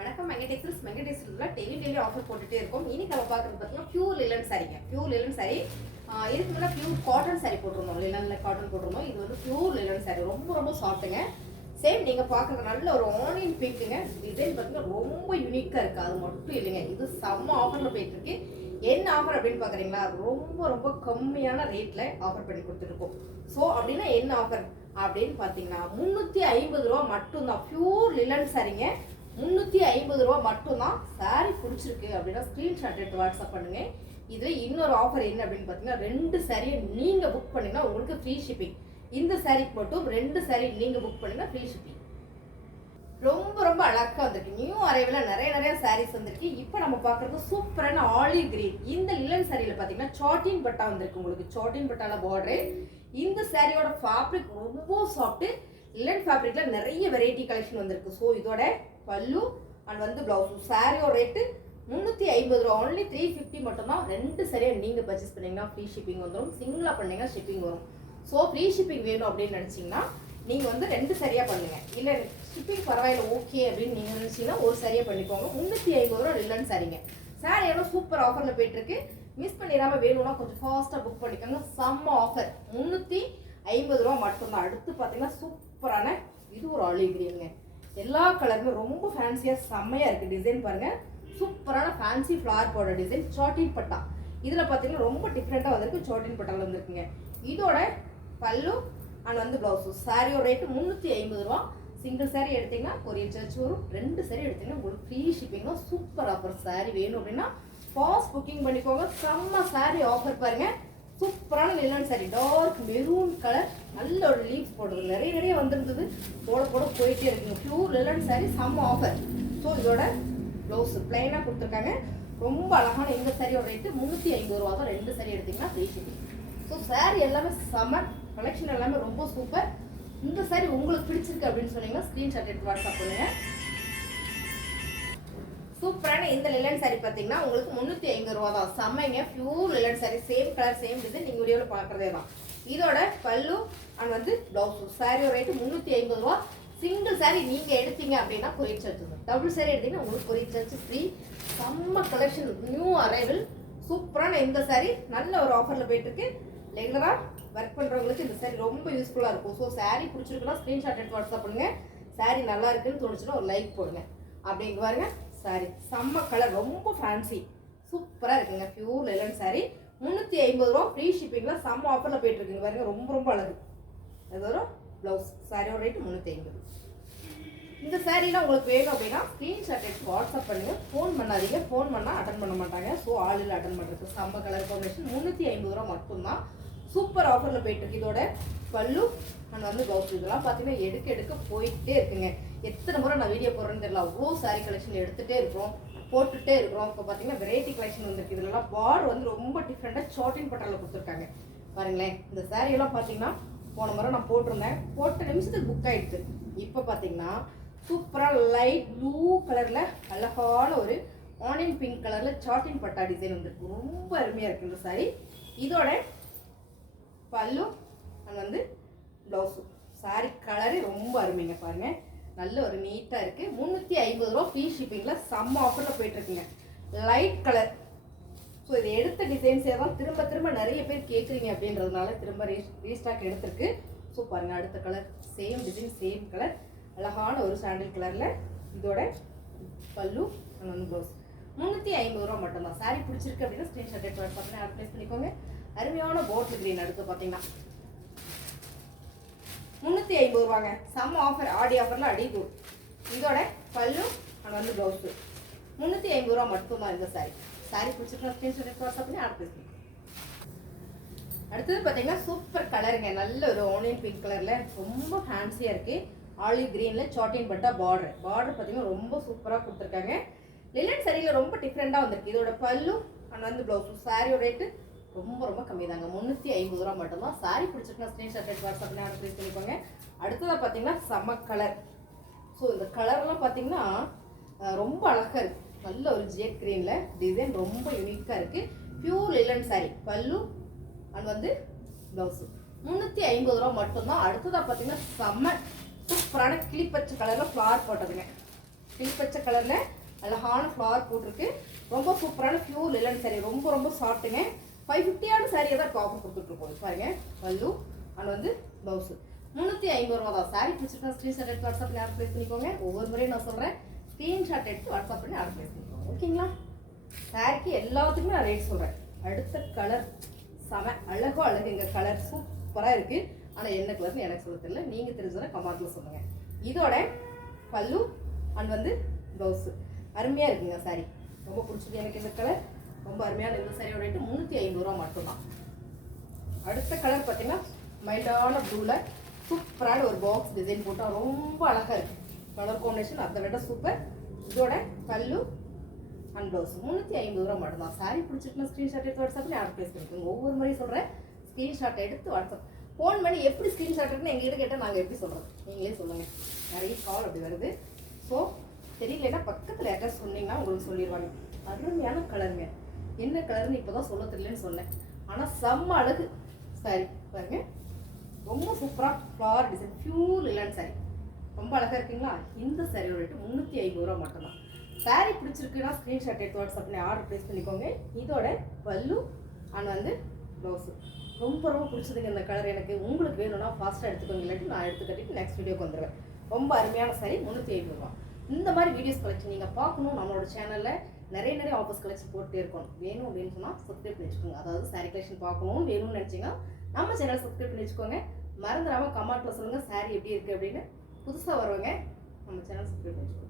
வணக்கம் மெகடெக்ஸ்ல daily offer போட்டுட்டே இருக்கும். இன்னைக்கு நம்ம பார்க்குறது பார்த்தீங்கன்னா பியூர் லிலன் சாரீங்க. பியூர் லிலன் சாரி இதுக்கு முன்னாடி பியூர் காட்டன் சாரி போட்டிருந்தோம். லிலன்ல காட்டன் போட்டிருந்தோம். இது வந்து பியூர் லிலன் சாரி, ரொம்ப சாஃப்ட்டுங்க. சேம் நீங்கள் பார்க்குறது நல்ல ஒரு ஆனியன் பிங்க்குங்க. டிசைன் பார்த்தீங்கன்னா ரொம்ப யூனிக்காக இருக்குது. அது மட்டும் இல்லைங்க, இது செம்ம ஆஃபரில் போயிட்டுருக்கு. என்ன ஆஃபர் அப்படின்னு பார்க்குறீங்களா? ரொம்ப கம்மியான ரேட்டில் ஆஃபர் பண்ணி கொடுத்துருக்கோம். ஸோ அப்படின்னா என்ன ஆஃபர் அப்படின்னு பார்த்தீங்கன்னா 350 ரூபா மட்டும்தான். பியூர் லிலன் சாரிங்க, 350 ரூபா மட்டும்தான். சாரி பிடிச்சிருக்கு அப்படின்னா ஸ்க்ரீன்ஷாட் எடுத்து வாட்ஸ்அப் பண்ணுங்க. இதில் இன்னொரு ஆஃபர் என்ன அப்படின்னு பார்த்தீங்கன்னா 2 சாரியை நீங்கள் புக் பண்ணிங்கன்னா உங்களுக்கு ஃப்ரீ ஷிப்பிங். இந்த சாரிக்கு மட்டும் 2 சாரி நீங்கள் புக் பண்ணிங்கன்னா ஃப்ரீ ஷிப்பிங். ரொம்ப அழகாக வந்திருக்கு. நியூ அரைவில் நிறைய சாரீஸ் வந்திருக்கு. இப்போ நம்ம பார்க்குறது சூப்பரான ஆலிவ் கிரீன். இந்த லிலன் சாரியில் பார்த்தீங்கன்னா சாட்டின் பட்டா வந்திருக்கு. உங்களுக்கு சாட்டின் பட்டால பார்டரு. இந்த சாரியோட ஃபேப்ரிக் ரொம்ப சாஃப்ட்டு. லிலன் ஃபேப்ரிக்ல நிறைய வெரைட்டி கலெக்ஷன் வந்திருக்கு. ஸோ இதோட பல்லு அண்ட் வந்து பிளவுஸ். சாரியோட ரேட்டு 350 ரூபா. ஒன்லி 350 மட்டும்தான். 2 சாரியை நீங்கள் பர்ச்சேஸ் பண்ணீங்கன்னா ஃப்ரீ ஷிப்பிங் வந்துடும். சிங்கிளாக பண்ணீங்கன்னா ஷிப்பிங் வரும். ஸோ ஃப்ரீ ஷிப்பிங் வேணும் அப்படின்னு நினச்சிங்கன்னா நீங்கள் வந்து 2 சரியாக பண்ணுங்கள். இல்லை ஷிப்பிங் பரவாயில்ல ஓகே அப்படின்னு நீங்கள் நினச்சிங்கன்னா ஒரு சரியாக பண்ணிக்கோங்க. 350 ரூபா லிலன் சாரிங்க. சாரி எல்லாம் சூப்பர் ஆஃபரில் போயிட்டுருக்கு. மிஸ் பண்ணிடாமல் வேணும்னா கொஞ்சம் ஃபாஸ்ட்டாக புக் பண்ணிக்கோங்க. செம்ம ஆஃபர். 350 ரூபா மட்டும்தான். அடுத்து பார்த்தீங்கன்னா சூப்பரான இது ஒரு ஆலிவ் கிரீனுங்க. எல்லா கலருமே ரொம்ப ஃபேன்சியாக செம்மையாக இருக்குது. டிசைன் பாருங்கள், சூப்பரான ஃபேன்சி ஃப்ளவர் போட டிசைன். சாட்டின் பட்டா இதில் பார்த்தீங்கன்னா ரொம்ப டிஃப்ரெண்ட்டாக வந்திருக்கு. சாட்டின் பட்டாவில் வந்துருக்குங்க. இதோட பல்லு அண்ட் வந்து ப்ளவுஸு. சாரியோட ரேட்டு 350 ரூபா. சிங்கிள் சாரி எடுத்தீங்கன்னா கொரியர் சார்ஜ் வரும். 2 சாரி எடுத்தீங்கன்னா உங்களுக்கு ஃப்ரீ ஷிப்பிங்னா சூப்பர் ஆஃபர். சாரி வேணும் அப்படின்னா ஃபாஸ்ட் புக்கிங் பண்ணிக்கோங்க. செம்ம சாரி ஆஃபர் பாருங்க. சூப்பரான லிலன் சாரி, டார்க் மெரூன் கலர். நல்ல ஒரு லீவ்ஸ் போடுறது நிறைய வந்திருந்தது. போட போயிட்டே இருக்குங்க. பியூர் லிலன் சாரி, செம்ம ஆஃபர். ஸோ இதோட ப்ளவுஸ் பிளைனாக கொடுத்துருக்காங்க. ரொம்ப அழகான இந்த சாரியோட ரேட்டு 350 ரூபா தான். 2 சாரி எடுத்தீங்கன்னா ஃப்ரீ ஷிப்பிங். ஸோ சாரி எல்லாமே செம்ம கலெக்ஷன், எல்லாமே ரொம்ப சூப்பர். இந்த சாரி உங்களுக்கு பிடிச்சிருக்கு அப்படின்னு சொன்னீங்கன்னா ஸ்க்ரீன்ஷாட் எடுத்து வாட்ஸ்அப் பண்ணுங்க. சூப்பரான இந்த லிலன் சாரி பார்த்தீங்கன்னா உங்களுக்கு 350 ரூபா தான். செம்மைங்க. Pure linen sari, same colour same design. நீங்கள் வீடியோவில் பார்க்குறதே தான். இதோட பல்லு அண்ட் வந்து ப்ளவுஸு. சாரியோட ரேட்டு 350 ரூபா. சிங்கிள் சாரி நீங்கள் எடுத்தீங்க அப்படின்னா கொரியர் சார்ஜ் வரும். டபுள் சாரி எடுத்தீங்கன்னா உங்களுக்கு கொரியர் சார்ஜ் ஃப்ரீ. செம்ம கலெக்ஷன், நியூ அரைவல். சூப்பரான இந்த சாரி நல்ல ஒரு ஆஃபரில் போயிட்டுருக்கு. ரெகுலராக ஒர்க் பண்ணுறவங்களுக்கு இந்த சாரி ரொம்ப யூஸ்ஃபுல்லாக இருக்கும். ஸோ சாரி பிடிச்சிருக்குன்னா ஸ்க்ரீன்ஷாட் எடுத்து வாட்ஸ்அப் பண்ணுங்க. சாரி நல்லா இருக்குன்னு தோணுச்சுன்னா ஒரு லைக் போடுங்க. அப்படிங்க பாருங்க, சாரி செம்ம கலர், ரொம்ப ஃபேன்சி சூப்பராக இருக்குங்க. பியூர் லிலன் சாரி 350 ரூபா. ஃப்ரீ ஷிப்பிங்கில் செம்ம ஆஃபரில் போயிட்டு இருக்குங்க பாருங்க. ரொம்ப அழகு. அது ஒரு ப்ளவுஸ். சாரியோட ரேட்டு 350. இந்த சாரீலாம் உங்களுக்கு வேணும் அப்படின்னா ஸ்க்ரீன்ஷாட் எடுத்து வாட்ஸ்அப் பண்ணுங்க. ஃபோன் பண்ணாதீங்க. ஃபோன் பண்ணால் அட்டன் பண்ண மாட்டாங்க. ஸோ ஆளில் அட்டன் பண்ணுறது. செம்ம கலர் காம்பினேஷன். 350 ரூபா மட்டும்தான். சூப்பர் ஆஃபரில் போயிட்டுருக்கு. இதோட பல்லு அண்ட் வந்து ப்ளவுஸ். இதெல்லாம் பார்த்தீங்கன்னா எடுக்க போயிட்டே இருக்குங்க. எத்தனை முறை நான் வீடியோ போடுறேன்னு தெரியல. அவ்வளோ சாரீ கலெக்ஷன் எடுத்துகிட்டே இருக்கிறோம், போட்டுகிட்டே இருக்கிறோம். இப்போ பார்த்தீங்கன்னா வெரைட்டி கலெக்ஷன் வந்துருக்கு. இதெல்லாம் பார்டர் வந்து ரொம்ப டிஃப்ரெண்ட்டாக சாட்டின் பட்டாவில் கொடுத்துருக்காங்க பாருங்களேன். இந்த சாரியெல்லாம் பார்த்தீங்கன்னா போன முறை நான் போட்டிருந்தேன், போட்ட நிமிஷத்துக்கு புக் ஆகிடுச்சு. இப்போ பார்த்தீங்கன்னா சூப்பராக லைட் ப்ளூ கலரில் அழகான ஒரு ஆனியன் பிங்க் கலரில் சாட்டின் பட்டா டிசைன் வந்துருக்கு. ரொம்ப அருமையாக இருக்குது இந்த சாரி. இதோட பல்லு அண்ட் வந்து ப்ளவுஸு. சாரி கலரு ரொம்ப அருமைங்க பாருங்கள். நல்ல ஒரு நீட்டாக இருக்குது. 350 ரூபா. ஃப்ரீ ஷிப்பிங்கில் செம்ம ஆஃபரில் போயிட்டுருக்குங்க. Light colour. ஸோ இதை எடுத்த டிசைன்ஸே தான் திரும்ப நிறைய பேர் கேட்குறீங்க அப்படின்றதுனால திரும்ப ரீஸ்டாக் எடுத்திருக்கு. ஸோ பாருங்கள், அடுத்த colour same design same colour, அழகான ஒரு சாண்டில் கலரில். இதோட பல்லு அண்ட் வந்து ப்ளவுஸ். 350 ரூபா மட்டும்தான். சாரி பிடிச்சிருக்கு அப்படின்னா ஸ்க்ரீன்ஷாட் எடுத்து வாட்ஸ்அப்பில் அட்வைஸ் பண்ணிக்கோங்க. அருமையான பாட்டில் கிரீன் அடுத்து பார்த்தீங்கன்னா 350 ரூபாங்க. செம்ம ஆஃபர், ஆடி ஆஃபரில் அடி கூடும். இதோட பல்லு அண்ட் வந்து ப்ளவுஸு. 350 ரூபா மட்டும்தான் இந்த சாரி. சாரி பிடிச்சிருக்கா ஸ்க்ரீன்ஷாட் எடுத்து வாட்ஸ்அப் பண்ணி அட்வைஸ் பண்ணிக்கோங்க. அடுத்தது பார்த்தீங்கன்னா சூப்பர் கலருங்க. நல்ல ஒரு ஆனியன் பிங்க் கலரில் ரொம்ப ஃபேன்சியாக இருக்குது. ஆலிவ் கிரீனில் சாட்டின் பட்டா பார்டர் பார்த்தீங்கன்னா ரொம்ப சூப்பராக கொடுத்துருக்காங்க. லிலன் சாரியில் ரொம்ப டிஃப்ரெண்ட்டாக வந்திருக்கு. இதோட பல்லு அண்ட் வந்து ப்ளவுஸு. சாரியோட ரேட்டு ரொம்ப கம்மி தாங்க. 350 ரூபா மட்டும்தான். சாரி பிடிச்சிருக்குன்னா ஸ்க்ரீன்ஷாட் எடுத்து வாட்ஸ்அப் பண்ணி அட்வைஸ் பண்ணிக்கோங்க. அடுத்ததாக பார்த்தீங்கன்னா செம்ம கலர். ஸோ இந்த கலர்லாம் பார்த்தீங்கன்னா ரொம்ப அழகாக இருக்குது. நல்ல ஒரு ஜெட் கிரீனில் டிசைன் ரொம்ப யூனிக்காக இருக்குது. Pure linen sari. பல்லு அண்ட் வந்து ப்ளவுஸு. 350 ரூபா மட்டும்தான். அடுத்ததாக பார்த்தீங்கன்னா செம்ம சூப்பரான கிளிப்பச்சை கலரில் ஃப்ளவர் போட்டதுங்க. கிளிப்பச்சை கலரில் அழகான ஃப்ளவர் போட்டிருக்கு. ரொம்ப சூப்பரான பியூர் லிலன் சாரி, ரொம்ப ரொம்ப சாஃப்ட்டுங்க. 550 சாரியை தான் இப்போ ஆஃபர் கொடுத்துட்ருக்கோம். பாருங்க பல்லு அண்ட் வந்து ப்ளவுஸு 350 ரூபா தான். சாரி பிடிச்சிருக்கா ஸ்க்ரீன்ஷாட் எடுத்து வாட்ஸ்அப்பில் ஆட் ப்ளேஸ் பண்ணிக்கோங்க. ஒவ்வொரு முறையும் நான் சொல்கிறேன், ஸ்க்ரீன்ஷாட் எடுத்து வாட்ஸ்அப் பண்ணி ஆட் ப்ளேஸ் பண்ணிக்கோங்க. ஓகேங்களா? சாரிக்கு எல்லாத்துக்குமே நான் ரேட் சொல்கிறேன். அடுத்த கலர் செம அழகோ அழகுங்க. கலர் சூப்பராக இருக்குது. ஆனால் என்ன கலர்னு எனக்கு சொல்ல தெரியல. நீங்கள் தெரிஞ்சதை கமெண்ட்டில் சொல்லுங்கள். இதோட பல்லு அண்ட் வந்து ப்ளவுஸு அருமையாக இருக்குங்க. சாரி ரொம்ப பிடிச்சது எனக்கு இந்த கலர். ரொம்ப அருமையான இந்த சாரியோட ரேட்டு 350 ரூபா மட்டும்தான். அடுத்த கலர் பார்த்தீங்கன்னா மைல்டான ப்ளூவில் சூப்பரான ஒரு பாக்ஸ் டிசைன் போட்டால் ரொம்ப அழகாக இருக்குது. கலர் காம்பினேஷன் அதை விட சூப்பர். இதோட பல்லு அண்ட் ப்ளவுஸ் 350 ரூபா மட்டும்தான். சாரி பிடிச்சிருக்குன்னா ஸ்க்ரீன்ஷாட் எடுத்து வாட்ஸ்அப்பில் ஆட் ப்ளேஸ் பண்ணிக்கோங்க. ஒவ்வொரு முறையும் சொல்கிறேன், ஸ்க்ரீன்ஷாட் எடுத்து வாட்ஸ்அப் ஃபோன் பண்ணி எப்படி ஸ்க்ரீன்ஷாட் எடுத்துன்னு எங்ககிட்ட கேட்டால் நாங்கள் எப்படி சொல்கிறது, நீங்களே சொல்லுங்கள். நிறைய கால் அப்படி வருது. ஸோ தெரியலன்னா பக்கத்தில் அட்ரஸ் சொன்னீங்கன்னா உங்களுக்கு சொல்லிடுவாங்க. அருமையான கலருங்க. என்ன கலர்னு இப்போ தான் சொல்ல தெரியலன்னு சொன்னேன். ஆனால் செம்ம அழகு சாரி பாருங்க. ரொம்ப சூப்பராக flower design pure linen sorry ரொம்ப அழகாக இருக்குங்களா? இந்த சாரியோட ரேட்டு 350 ரூபா மட்டும்தான். சாரி பிடிச்சிருக்குன்னா ஸ்க்ரீன்ஷாட் எடுத்து வாட்ஸ்அப்பில் ஆர்டர் ப்ளேஸ் பண்ணிக்கோங்க. இதோட பல்லு அண்ட் வந்து ப்ளவுஸு ரொம்ப ரொம்ப பிடிச்சதுங்க இந்த கலர். எனக்கு உங்களுக்கு வேணும்னா ஃபாஸ்ட்டாக எடுத்துக்கோங்க, இல்லாட்டி நான் எடுத்து கட்டிட்டு நெக்ஸ்ட் வீடியோக்கு வந்துடுவேன். ரொம்ப அருமையான சாரி 350 ரூபா. இந்த மாதிரி வீடியோஸ் கலெக்ஷன் நீங்கள் பார்க்கணும், நம்மளோட சேனலில் நிறைய ஆஃபர்ஸ் கலெக்ஷன் போட்டே இருக்கணும். வேணும் அப்படின்னு சொன்னால் சப்ஸ்கிரைப் பண்ணி வச்சுக்கோங்க. அதாவது சாரி கலெக்ஷன் பார்க்கணும் வேணும்னு நினச்சிங்கன்னா நம்ம சேனலை சப்ஸ்கிரைப் பண்ணி வச்சுக்கோங்க. மறந்துடாமல் கமெண்ட்டில் சொல்லுங்கள் சாரி எப்படி இருக்குது அப்படின்னு. புதுசாக வருவாங்க நம்ம சேனல் சப்ஸ்கிரைப் பண்ணி வச்சுக்கோங்க.